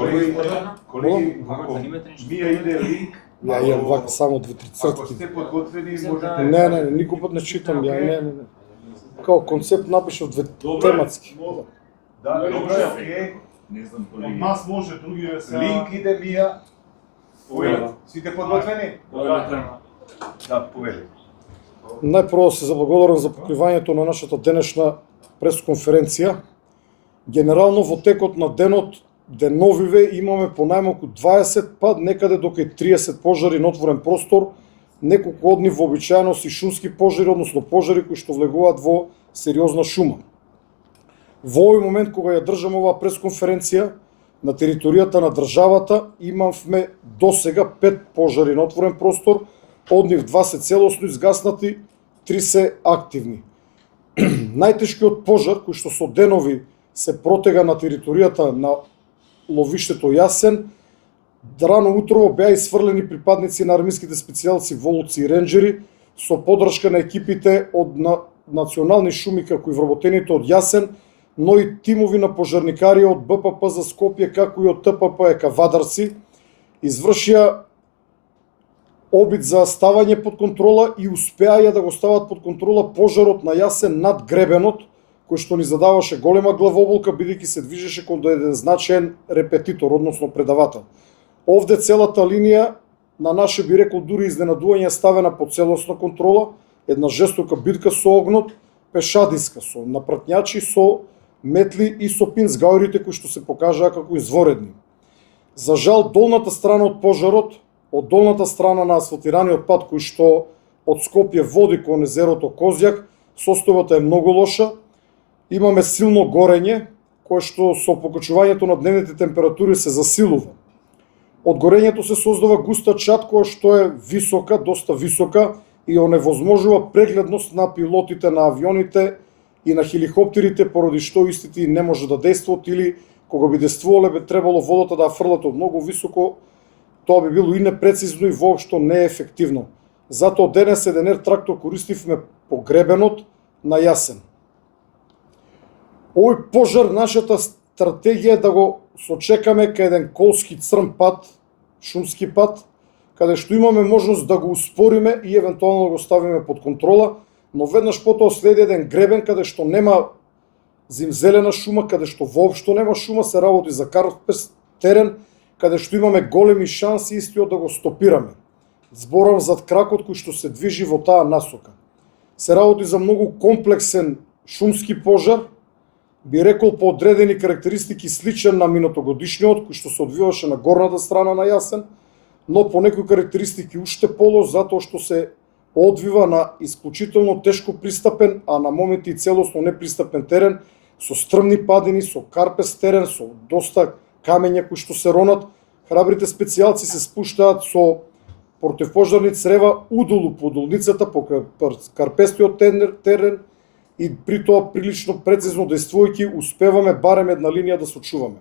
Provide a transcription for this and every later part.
Колеги, ако Мија иде линк, Ја имам вака само 2-3 ако цртки. сте подготвени, можете... Не, никој пат не читам, ја не. Као концепт напишав тематски. Да, добре, окей. Од нас може, други сега... Линк иде Мија. Сите подготвени? Да, повели. Најпрво се заблагодарам за покривањето на нашата денешна пресконференција. Генерално во текот на деновиве имаме по најмалку 20, па некаде до кај 30 пожари на отворен простор, неколку од нив вообичаено си шумски пожари, односно пожари кои што влегуваат во сериозна шума. Во овој момент кога ја држам оваа пресконференција, на територијата на државата имавме досега 5 пожари на отворен простор, од нив 2 се целосно изгаснати, 3 се активни. Најтешкиот пожар кој што со денови се протега на територијата на ловиштето Јасен, рано утрово беа исфрлени припадници на армиските специјалци волуци и ренџери со поддршка на екипите од национални шуми како и вработените од Јасен, но и тимови на пожарникари од БПП за Скопје како и од ТПП Екавадарци извршија обид за ставање под контрола и успеаја да го стават под контрола пожарот на Јасен над гребенот, кој што ни задаваше голема главоболка бидејќи се движеше кон еден значаен репетитор, односно предавател. Овде целата линија на наше би рекол дури изненадување ставена под целосна контрола, една жестока битка со огнот, пешадиска со напратњачи, со метли и со пинцгаурите кои што се покажаа како изворедни. За жал, долната страна од пожарот, од долната страна на асфалтираниот пат кој што од Скопје води кон езерото Козјак, состојбата е многу лоша. Имаме силно горење, кое што со покачувањето на дневните температури се засилува. Од горењето се создава густа чад која што е висока, доста висока и оневозможува прегледност на пилотите на авионите и на хеликоптерите, поради што истите не може да действат или кога би действувале би требало водата да ја фрлат од многу високо, тоа би било и непрецизно и воопшто неефективно. Затоа денес еден трактор користивме по гребенот на Јасен. Овој пожар, нашата стратегија е да го сочекаме кај еден колски црн пат, шумски пат, каде што имаме можност да го успориме и евентуално да го ставиме под контрола, но веднаш потоа следи еден гребен каде што нема зимзелена шума, каде што воопшто нема шума, се работи за карпест терен, каде што имаме големи шанси истиот да го стопираме. Зборам зад кракот кој што се движи во таа насока. Се работи за многу комплексен шумски пожар, би рекол по одредени карактеристики сличен на минатогодишниот кој што се одвиваше на горната страна на Јасен, но по некои карактеристики уште полош затоа што се одвива на исклучително тешко пристапен, а на моменти и целосно непристапен терен, со стрмни падини, со карпест терен, со доста камења кои што се ронат. Храбрите специјалци се спуштаат со противпожарни црева удолу по долницата, по карпестиот терен, и при тоа прилично прецизно действувајќи успеваме барем една линија да сочуваме.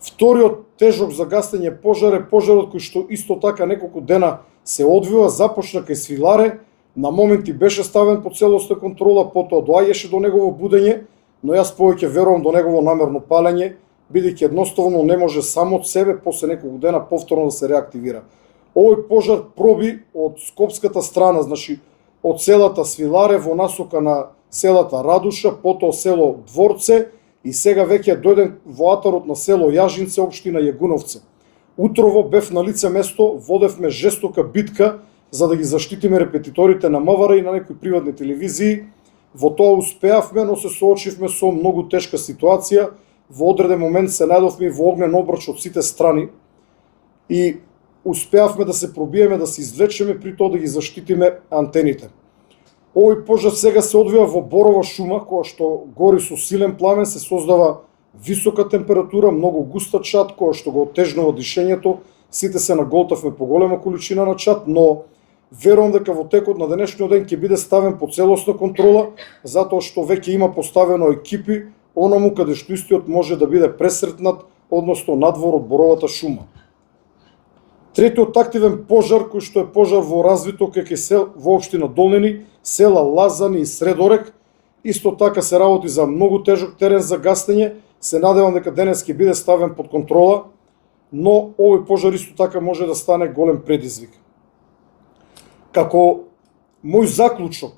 Вториот тежок за гасење пожар е пожарот кој што исто така неколку дена се одвива, започна кај Свиларе, на моменти беше ставен под целосна контрола, потоа доаѓаше до негово будење, но јас повеќе верувам до негово намерно палење, бидејќи едноставно не може само од себе после неколку дена повторно да се реактивира. Овој пожар проби од скопската страна, значи од селата Свиларе во насока на селата Радуша, потоа село Дворце и сега веќе дојден во атарот на село Јажинце, општина Јегуновце. Утрово бев на лице место, водевме жестока битка за да ги заштитиме репетиторите на МВР и на некои приватни телевизии. Во тоа успеавме, но се соочивме со многу тешка ситуација. Во одреден момент се најдовме во огнен обрч од сите страни и успеавме да се пробиеме, да се извлечеме, при тоа да ги заштитиме антените. Овој пожар сега се одвива во борова шума, која што гори со силен пламен, се создава висока температура, многу густа чад, која што го отежнува дишењето. Сите се наголтавме по голема количина на чад, но верувам дека во текот на денешниот ден ќе биде ставен под целосна контрола, затоа што веќе има поставено екипи онаму каде што истиот може да биде пресретнат, односно надвор од боровата шума. Третиот активен пожар, кој што е пожар во развито ККС во општина Долнени, села Лазани и Средорек, исто така се работи за многу тежок терен за гасење, се надевам дека денес ќе биде ставен под контрола, но овој пожар исто така може да стане голем предизвик. Како мој заклучок,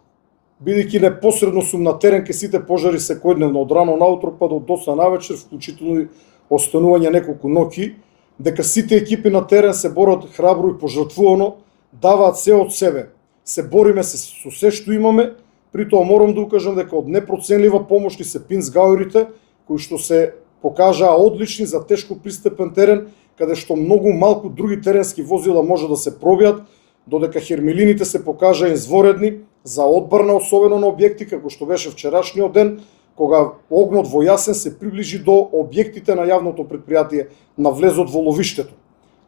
бидејќи непосредно сум на терен ке сите пожари секојдневно од рано наутро па до доцна навечер, вклучително и останување неколку ноќи, дека сите екипи на терен се борат храбро и пожртвувано, даваат се од себе. Се бориме со се што имаме, при тоа морам да укажам дека од непроценлива помош ни се пинцгауерите, кои што се покажаа одлични за тешко пристапен терен, каде што многу малку други теренски возила може да се пробијат, додека хермелините се покажаа изворедни за одбрана, особено на објекти како што беше вчерашниот ден, кога огнот во Јасен се приближи до објектите на јавното предпријатие на влезот во ловиштето.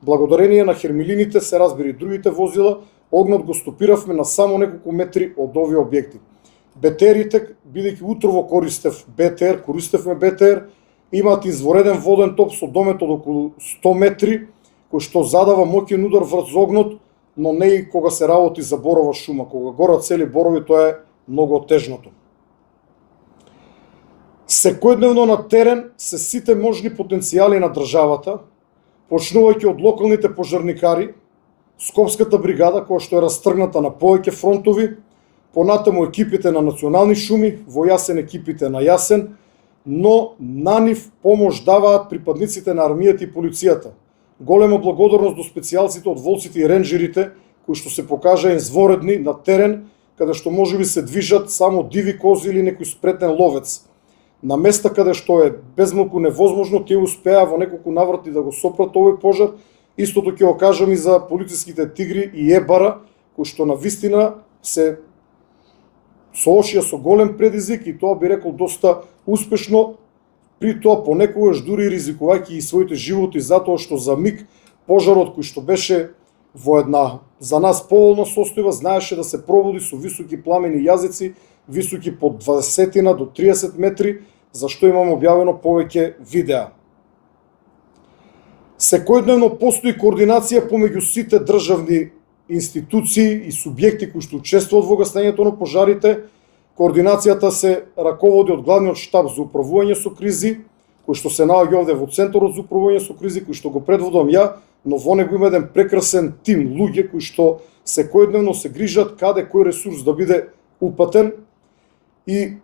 Благодарение на хермелините, се разбери другите возила, огнот го стопиравме на само неколку метри од овие објекти. БТР-ите, бидејќи утрово користевме БТР, имаат извореден воден топ со домет од околу 100 метри, кој што задава моќен удар врз огнот, но не и кога се работи за борова шума. Кога горат цели борови, тоа е многу тежното. Секојдневно на терен се сите можни потенцијали на државата, почнувајќи од локалните пожарникари, Скопската бригада, која што е растргната на повеќе фронтови, понатаму екипите на национални шуми, во Јасен екипите на Јасен, но на нив помош даваат припадниците на армијата и полицијата. Голема благодарност до специјалците од волците и ренџерите, кои што се покажаа изворедни на терен, каде што можеби се движат само диви кози или некој спретен ловец. На места каде што е безмалку невозможно, тие успеа во неколку наврати да го сопрат овој пожар. Истото ќе го кажам и за полициските тигри и ебара, кои што на вистина се соочија со голем предизвик и тоа би рекол доста успешно, при тоа понекогаш дури ризикувајќи и своите животи, затоа што за миг пожарот кој што беше во една за нас поволна состојба знаеше да се пробуди со високи пламени јазици, високи по 20 до 30 метри, за што имам објавено повеќе видеа. Секојдневно постои координација помеѓу сите државни институции и субјекти кои што учествуваат во гаснењето на пожарите. Координацијата се раководи од главниот штаб за управување со кризи, кој што се наоѓа овде во Центарот за управување со кризи, кој што го предводам ја, но во него има еден прекрасен тим луѓе кои што секојдневно се грижат каде кој ресурс да биде упатен, и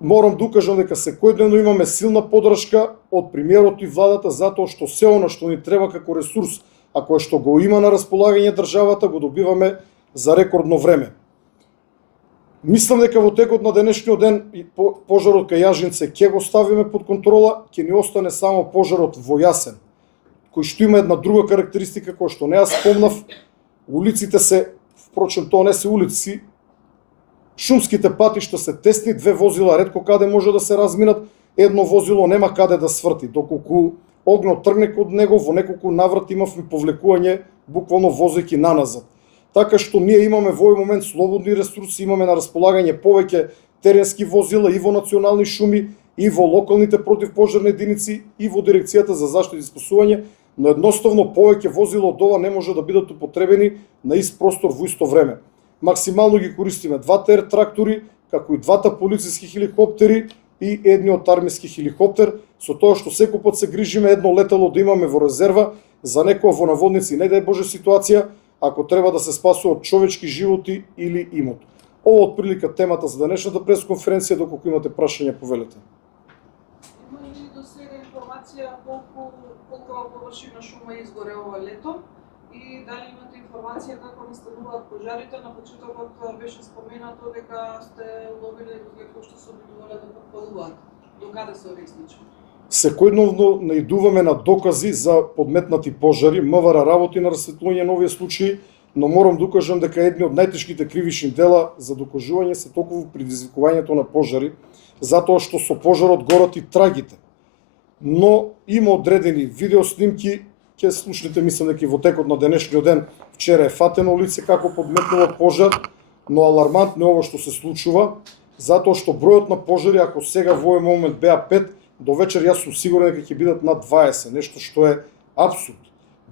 морам да укажам дека секојдневно имаме силна поддршка од премиерот и владата, затоа што се она што ни треба како ресурс, а кое што го има на располагање државата, го добиваме за рекордно време. Мислам дека во текот на денешниот ден пожарот кај Јажинце ќе го ставиме под контрола, ќе ни остане само пожарот во Јасен, кој што има една друга карактеристика која што не ја спомнав. Улиците се, впрочем тоа не се улици, шумските патишта се тесни, две возила ретко каде може да се разминат, едно возило нема каде да сврти, доколку огнот тргне од него, во неколку наврати имавме повлекување буквално возејќи наназад. Така што ние имаме во овој момент слободни ресурси, имаме на располагање повеќе теренски возила и во национални шуми, и во локалните противпожарни единици, и во дирекцијата за заштита и спасување, но едноставно повеќе возила од ова не може да бидат употребени на ист простор во исто време. Максимално ги користиме двата ер-трактори, како и двата полициски хеликоптери и едниот армиски хеликоптер, со тоа што секој пат се грижиме едно летало да имаме во резерва за некоја во наводници, не дај Боже ситуација, ако треба да се спасуваат човечки животи или имот. Ова отприлика темата за денешната пресконференција, доколку имате прашања, повелете. Има ли до сега информација колку површина шума изгорела лето и дали имате информација како настануваат пожарите? На почетокот беше споменато дека сте уловили луѓе кои што се обидувале да подпалуваат. До каде се овие случаи? Секојдневно наидуваме на докази за подметнати пожари. МВР работи на расветлување на овие случаи, но морам да укажам дека едни од најтешките кривични дела за докажување се токму предизвикувањето на пожари, затоа што со пожарот горат и трагите. Но има одредени видеоснимки, ќе слушнете, мислам дека во текот на денешниот ден, вчера е фатено лице како подметнува пожар, но алармантно е ова што се случува, затоа што бројот на пожари, ако сега во овој момент беа 5, до вечер јас сум сигурен дека ќе бидат над 20, нешто што е апсурд.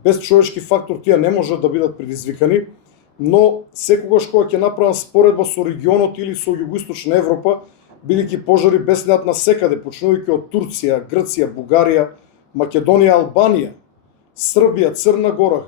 Без човечки фактор тие не можат да бидат предизвикани, но секогаш кога ќе направам споредба со регионот или со југоисточна Европа, бидејќи пожари беснеат насекаде, почнувајќи од Турција, Грција, Бугарија, Македонија, Албанија, Србија, Црна Гора,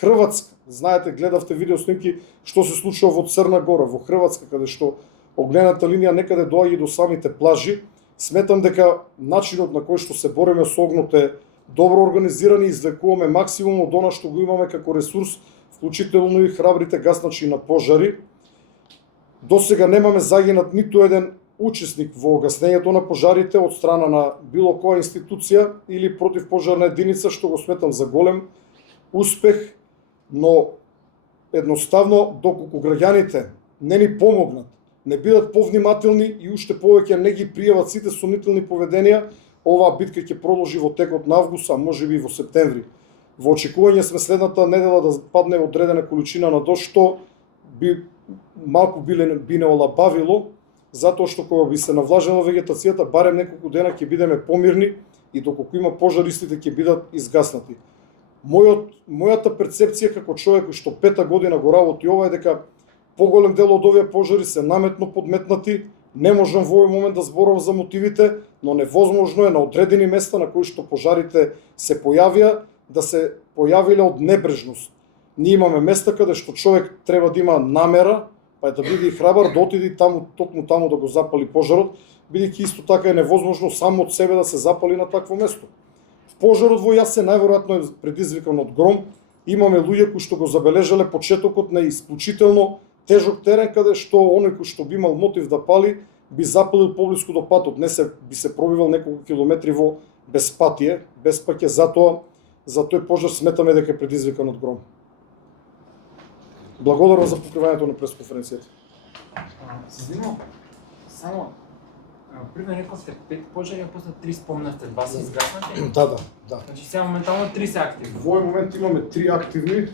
Хрватска. Знаете, гледавте видео снимки што се случува во Црна Гора, во Хрватска, каде што огнената линија некаде доаѓа и до самите плажи. Сметам дека начинот на кој што се бориме со огнот е добро организиран и извлекуваме максимум од она што го имаме како ресурс, вклучително и храбрите гасначи на пожари. До сега немаме загинат ниту еден учесник во гаснењето на пожарите од страна на било која институција или противпожарна единица, што го сметам за голем успех, но едноставно доколку граѓаните не ни помогнат, не бидат повнимателни и уште повеќе не ги пријават сите сомнителни поведенија, оваа битка ќе продолжи во текот на август, а можеби и во септември. Во очекување сме следната недела да падне одредена количина на дожд, што би малку би не олабавило, затоа што кога би се навлажела вегетацијата, барем неколку дена ќе бидеме помирни и доколку има пожар, истите ќе бидат изгаснати. Мојата перцепција како човек што 5-та година го работи ова е дека поголем дел од овие пожари се наметно подметнати. Не можам во овој момент да зборам за мотивите, но невозможно е на одредени места на кои што пожарите се појавија, да се појавиле од небрежност. Ние имаме места каде што човек треба да има намера, па да биде и храбар да отиде таму, токму таму да го запали пожарот, бидејќи исто така е невозможно само од себе да се запали на такво место. Пожарот во Јасе најверојатно е предизвикан од гром. Имаме луѓе кои што го забележале почетокот на исклучително тежок терен, каде што оној кој што би имал мотив да пали, би запалил поблиску до патот, не се би се пробивал неколку километри во безпатие, без паќе, затоа за тој пожар сметаме дека е предизвикан од гром. Благодарам за покривањето на пресконференцијата. Зимо, само прво рековте 5 пожари, а после 3 спомнавте, 2 се изгаснати? Да. Значи сега моментално 3 се активни. Во овој момент имаме 3 активни,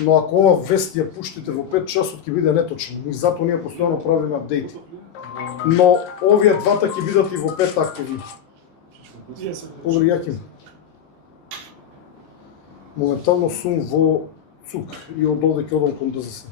но ако ова вест ја пуштите во 5 часот ќе биде неточно. И затоа ние постојано правиме апдејти. Но овие двата ќе бидат и во 5 активни. Добри, Јаким. Моментално сум во ЦУК и од овде ќе одам кон ДЗС.